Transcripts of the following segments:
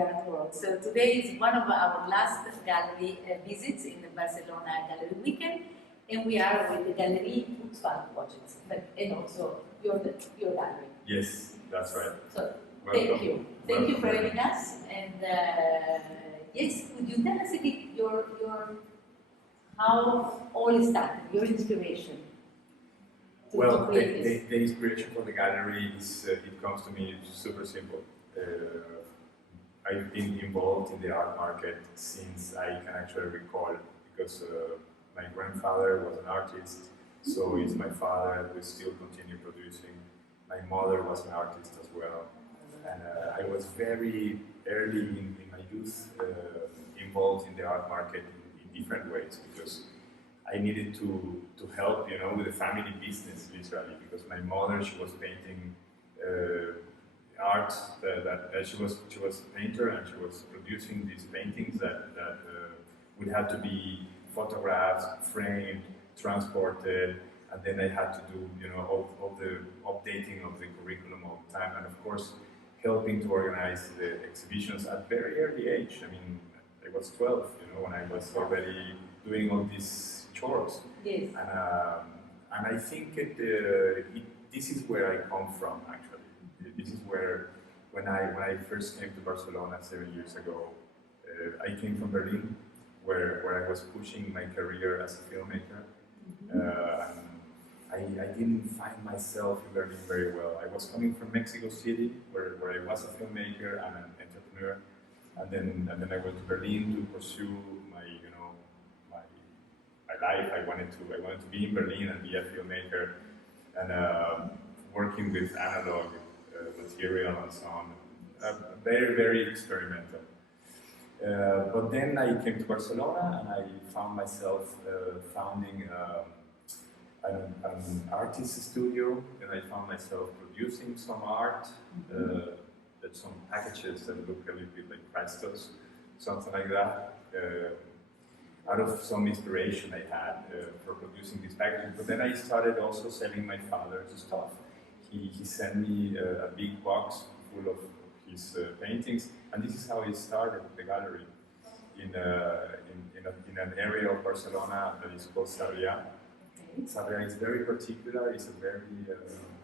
the art world. So today is one of our last gallery visits in the Barcelona Gallery Weekend, and we are with the Gallery Uxval project, and also your gallery. Yes, that's right. So Welcome. thank you for having us. And yes, could you tell us a bit your how all started, your inspiration? Well, the inspiration for the gallery is it comes to me super simple. I've been involved in the art market since I can actually recall, because my grandfather was an artist, so is my father, who still continue producing. My mother was an artist as well, and I was very early in my youth involved in the art market in different ways, because I needed to help, with the family business, literally, because my mother, she was painting art that she was a painter, and she was producing these paintings that would have to be photographed, framed, transported, and then I had to do all the updating of the curriculum all the time, and of course helping to organize the exhibitions at very early age. I mean, I was 12, when I was already doing all these chores. Yes. And I think this is where I come from, actually. This is where, when I first came to Barcelona 7 years ago, I came from Berlin, where I was pushing my career as a filmmaker. I didn't find myself in Berlin very well. I was coming from Mexico City, where I was a filmmaker and an entrepreneur, and then I went to Berlin to pursue my life. I wanted to be in Berlin and be a filmmaker, and working with analog material and so on. Very, very experimental. But then I came to Barcelona, and I found myself founding an artist studio, and I found myself producing some art, some packages that look a little bit like Christos, something like that. Out of some inspiration I had for producing these packages. But then I started also selling my father's stuff. He sent me a big box full of his paintings, and this is how it started, the gallery, in an area of Barcelona that is called Sarrià. Sarrià is very particular. It's a very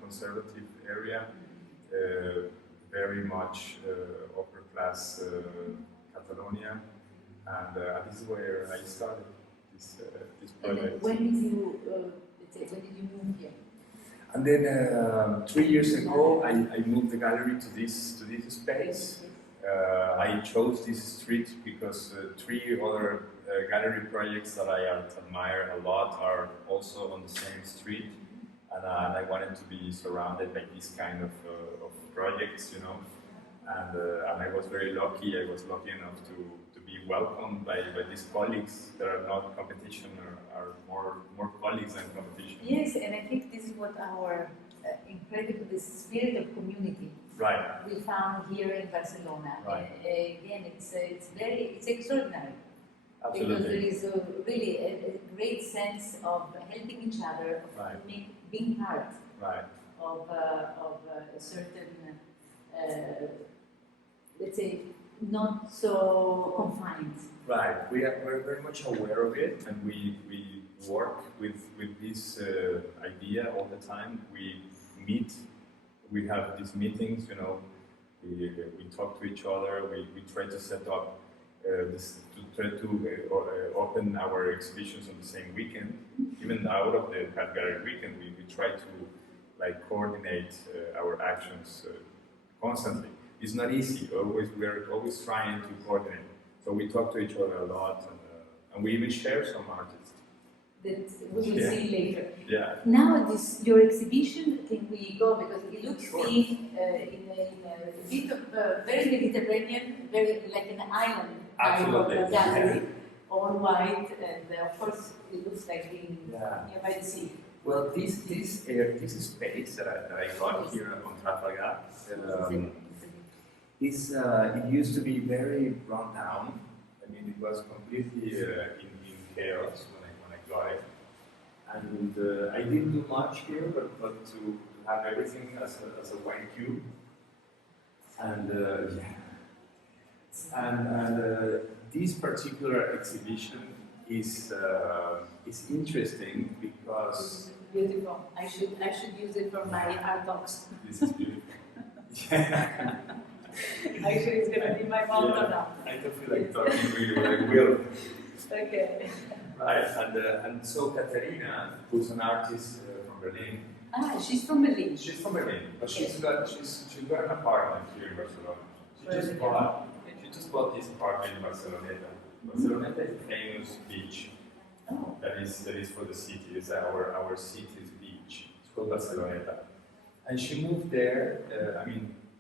conservative area, very much upper class Catalonia. And this is where I started this project. When did you move here? And then 3 years ago, I moved the gallery to this space. I chose this street because 3 other gallery projects that I admire a lot are also on the same street, and I wanted to be surrounded by this kind of projects, And I was very lucky. I was lucky enough to be welcomed by these colleagues that are not competition, or are more colleagues than competition. Yes, and I think this is what our incredible, the spirit of community. Right. We found here in Barcelona. Right. Again, it's extraordinary. Absolutely. Because there is really a great sense of helping each other, of being part of a certain, let's say, not so confined. Right. We're very much aware of it, and we work with this idea all the time. We meet. We have these meetings. We talk to each other. We try to set up open our exhibitions on the same weekend. Even out of the Art Gallery weekend, we try to coordinate our actions constantly. It's not easy. We're always trying to coordinate. So we talk to each other a lot, and we even share some artists. That we will see later. Yeah. Now, your exhibition, can we go, because it looks Sure. in a bit of very Mediterranean, very like an island kind of gallery, all white, and of course it looks like being nearby the sea. Well, this space that I got here on Trafalgar, it used to be very run down. I mean, it was completely in chaos when I got it, and I didn't do much here, but to have everything as a white cube, and And this particular exhibition is interesting because beautiful. I should use it for my art talks. this is beautiful. Yeah. Actually, it's gonna be my motto now. I don't feel like talking really, but I will. Okay. Right, and so Katarina, who's an artist from Berlin. Ah, she's from Berlin. She's from Berlin, but she's got an apartment here in Barcelona. She just bought this apartment in Barceloneta. Barceloneta is a famous beach. Oh. That is for the city. It's our city's beach. It's called Barceloneta. And she moved there.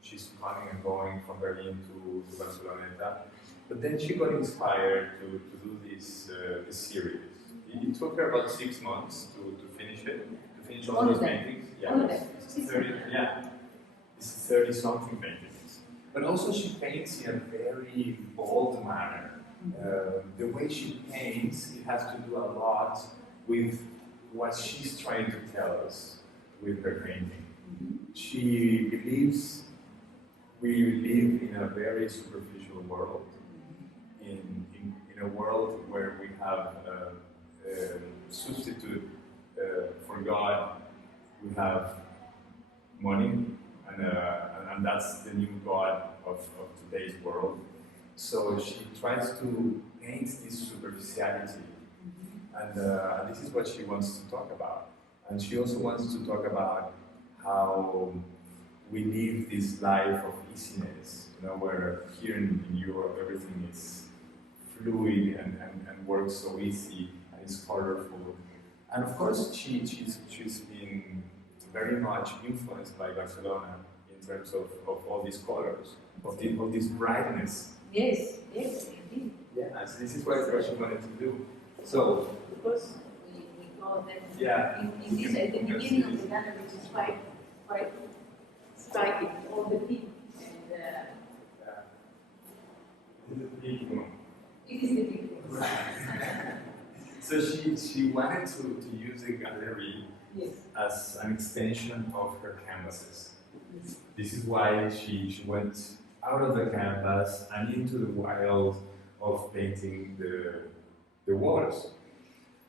She's coming and going from Berlin to Barceloneta. But then she got inspired to do this series. It took her about 6 months to finish it, to finish all these paintings. Yeah, it's 30-something paintings. But also she paints in a very bold manner. The way she paints, it has to do a lot with what she's trying to tell us with her painting. She believes we live in a very superficial world, in a world where we have a substitute for God. We have money, and that's the new God of today's world. So she tries to paint this superficiality, and this is what she wants to talk about. And she also wants to talk about how we live this life of easiness, where here in Europe everything is fluid and works so easy and is colorful. And of course she's been very much influenced by Barcelona in terms of all these colors, of this brightness. Yes, indeed. Yeah, so this is what she wanted to do. So, of course, we go then. Yeah. In this, at the beginning of the gallery, which is quite striking, all the people. And, This is the big one. it is the people. So she wanted to use the gallery Yes. as an extension of her canvases. Yes. This is why she went out of the canvas and into the wild of painting the walls.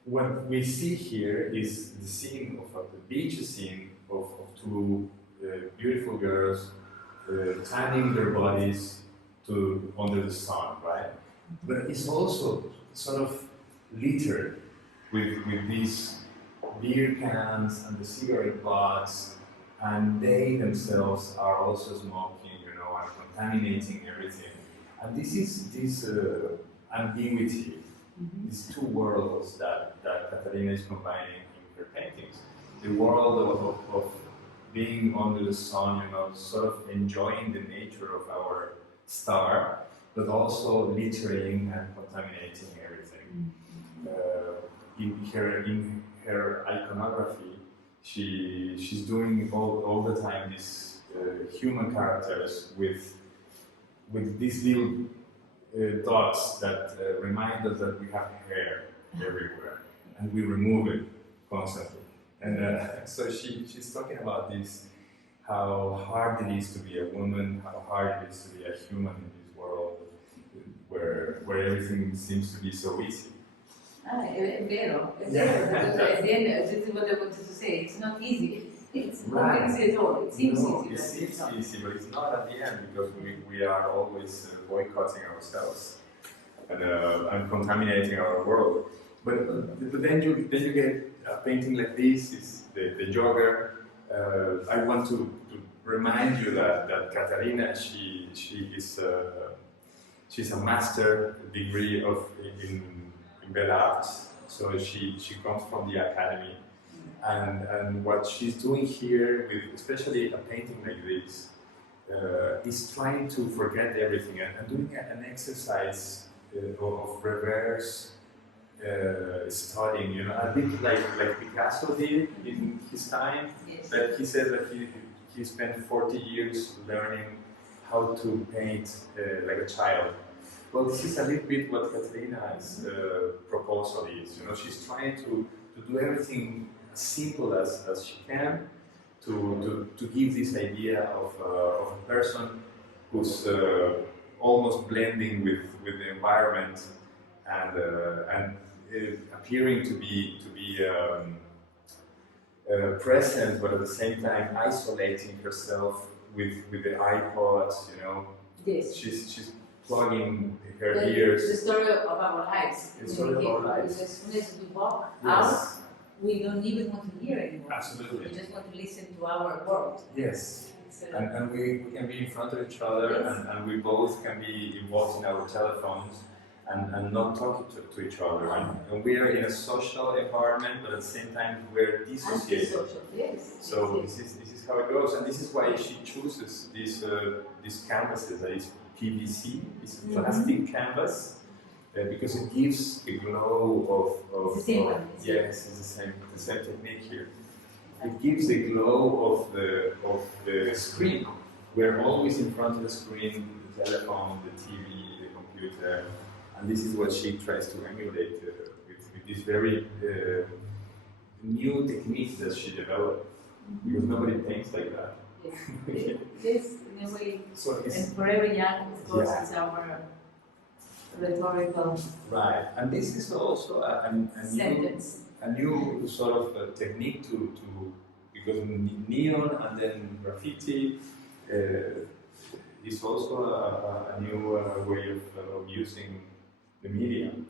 What we see here is the scene of the beach scene of two beautiful girls tanning their bodies under the sun, right? But it's also sort of littered with these beer cans and the cigarette butts, and they themselves are also smoking, and contaminating everything. And this is this ambiguity, these two worlds that Catarina is combining in her paintings. The world of being under the sun, sort of enjoying the nature of our star, but also littering and contaminating everything. In her iconography, she's doing all the time these human characters with these little dots that remind us that we have hair everywhere, and we remove it constantly. And so she's talking about this, how hard it is to be a woman, how hard it is to be a human in this world, where everything seems to be so easy. È vero, Yeah. because at the end, this is what I wanted to say, it's not easy. It's Right. not easy at all. It seems No, easy. it seems easy, but it's not at the end, because we are always boycotting ourselves and contaminating our world. But then you get a painting like this, is the jogger. I want to remind you that Catarina, she's a master degree in Belle Arts, so she comes from the academy. And what she's doing here, with especially a painting like this, is trying to forget everything and doing an exercise of reverse studying, a bit like Picasso did in his time. Yes. That he said that he spent 40 years learning how to paint like a child. Well, this is a little bit what Catarina's proposal is. She's trying to do everything as simple as she can to give this idea of a person who's almost blending with the environment and appearing to be present, but at the same time isolating herself with the iPods, you know. Yes. She's plugging her ears. The story of our lives. The story of our lives. As soon as we walk Yes. out, we don't even want to hear anymore. Absolutely. We just want to listen to our world. Yes. It's, And we can be in front of each other, Yes. and we both can be involved in our telephones and not talking to each other. And we are in a social environment, but at the same time we're dissociated. antisocial, yes. So yes. this is how it goes, and this is why she chooses these canvases. That is PVC, it's a plastic canvas, because it gives a glow of It's the same one. yes, it's the same technique here. It gives a glow of the screen. We're always in front of the screen, the telephone, the TV, the computer, and this is what she tries to emulate with this very new technique that she developed, because nobody thinks like that. Yes. This, in a way, So it's and Forever Young, of course, Yeah. is our rhetorical right, and this is also a sentence. new sort of technique to because neon and then graffiti is also a new way of using the medium.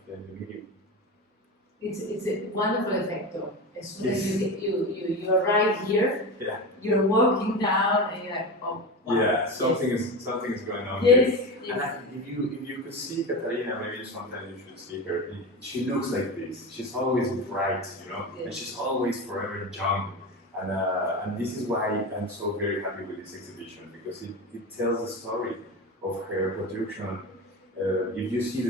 It's a wonderful effect, though. As soon Yes. as you arrive here, Yeah. you're walking down and you're like, oh, wow. Yeah, something is going on. Yes, here. yes. And if you could see Katarina, maybe sometime you should see her. She looks like this. She's always bright, you know, and she's always forever young. And this is why I'm so very happy with this exhibition, because it tells the story of her production. If you see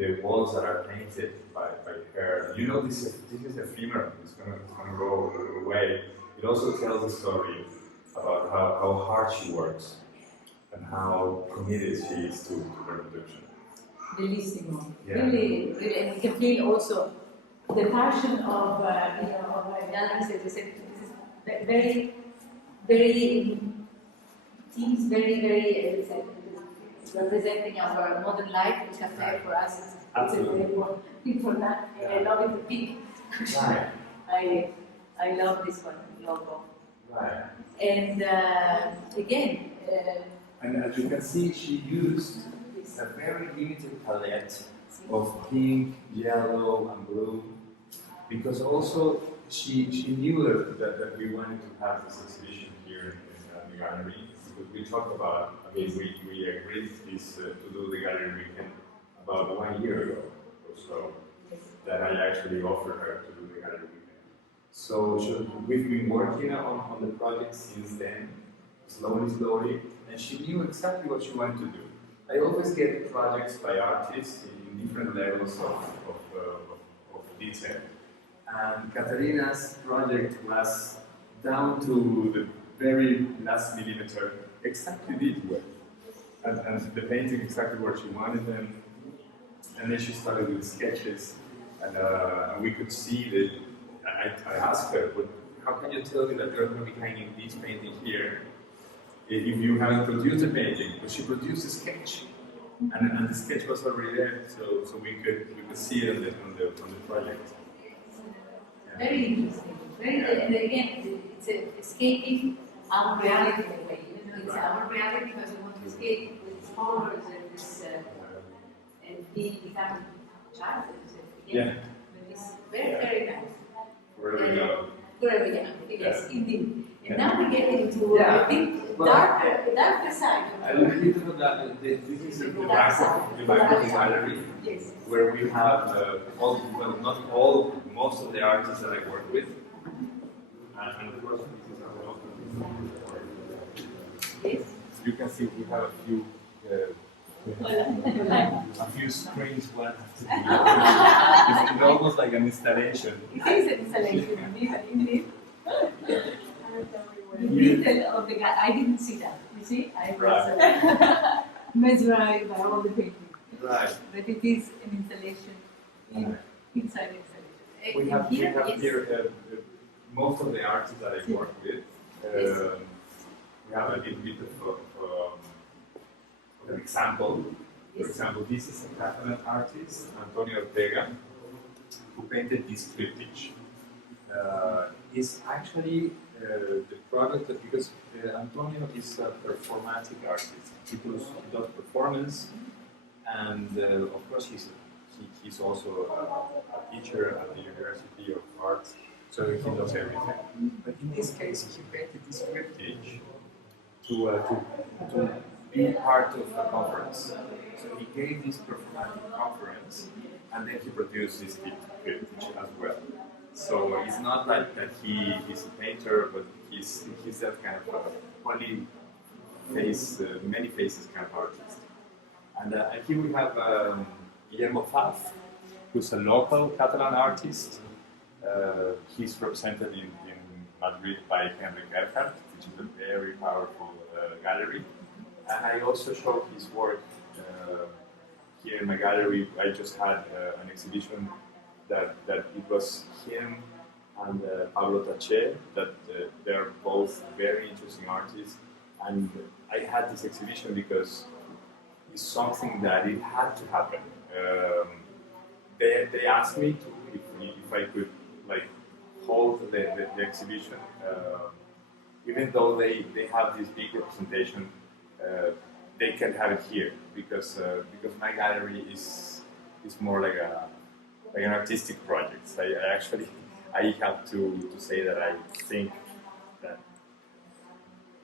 the walls that are painted by her, you know this is ephemeral. It's gonna go away. It also tells the story about how hard she works and how committed she is to her production. Bellissimo. Yeah. Really, really, and you can feel also the passion of of galleries. As I said, this is very, very teams, very, representing our modern life. The cafe for us is a very important, and I love it to pick. Right. I love this one logo. Right. And again, And as you can see, she used a very limited palette of pink, yellow, and blue, because also she knew that we wanted to have this exhibition here in the gallery, because we talked about, we agreed this, to do the gallery weekend about 1 year ago or so, that I actually offered her to do the gallery weekend. So we've been working on the project since then, slowly, and she knew exactly what she wanted to do. I always get projects by artists in different levels of detail. And Katarina's project was down to the very last millimeter, exactly this way. And the painting exactly where she wanted them. And then she started with sketches, and we could see that. I asked her, "But how can you tell me that you're going to be hanging this painting here if you haven't produced a painting?" But she produced a sketch, and the sketch was already there, so we could see it on the project. very interesting. And again, it's escaping our reality in a way. It's our reality because we want to escape with these colors and this and become child. Yeah. It's very nice. Wherever we go. Forever young, yes, indeed. And now we get into Yeah. a bit darker side. A little bit of that. This is the back of the gallery, Yes. where we have most of the artists that I work with. And of course, this is our office. Yes. You can see we have a few screens one after the other. It's almost like an installation. It is an installation, indeed. The detail of the guy, I didn't see that. You see, I was mesmerized by all the painting. Right. But it is an installation inside the installation. We have Yes. here most of the artists that I work with. Yes. We have a little bit of an example. For example, this is a Catalan artist, Antonio Ortega, who painted this triptych. Is actually the product of, because Antonio is a performatic artist. He does performance, and of course he's also a teacher at the University of Art, so he knows everything. But in this case, he painted this triptych to be part of a conference. So he gave this performatic conference, and then he produced this triptych as well. So it's not like that he is a painter, but he's that kind of only face, many faces kind of artist. And here we have Guillermo Faf, who's a local Catalan artist. He's represented in Madrid by Henrik Erhardt, which is a very powerful gallery. And I also showed his work here in my gallery. I just had an exhibition that it was him and Pablo Taché, that they're both very interesting artists. And I had this exhibition because it's something that it had to happen. They asked me if I could like hold the exhibition, even though they have this big representation, they can have it here because my gallery is more like an artistic project. So I have to say that I think that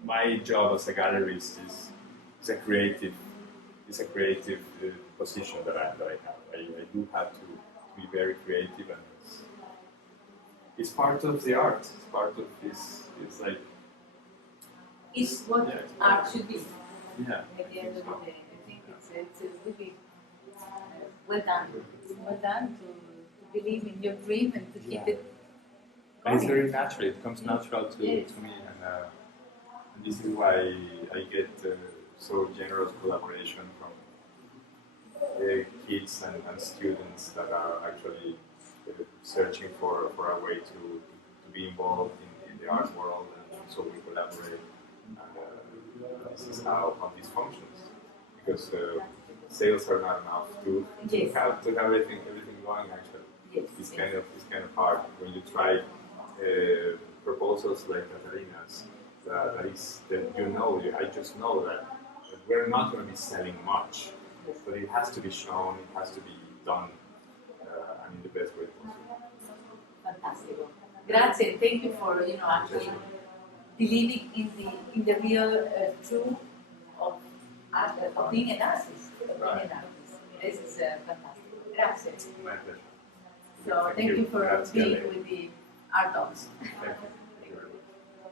my job as a gallerist is a creative position that I have. I do have to be very creative, and it's part of the art. It's part of this. It's like it's what art should be. Yeah. At the end of the day, I think it's really well done. Well done to believe in your dream and to keep it going. It's very natural. It comes natural to me, and this is why I get so generous collaboration from kids and students that are actually searching for a way to be involved in the art world, and so we collaborate. And this is how this functions, because sales are not enough to have everything going. Actually, it's kind of hard when you try proposals like Katarina's. I just know that we're not going to be selling much, but it has to be shown, it has to be done, and in the best way possible. Fantastic. Grazie. Thank you for actually believing in the real truth of art, of being an artist. This is fantastic. Grazie. My pleasure. So thank you for being with the Art Dogs. Thank you.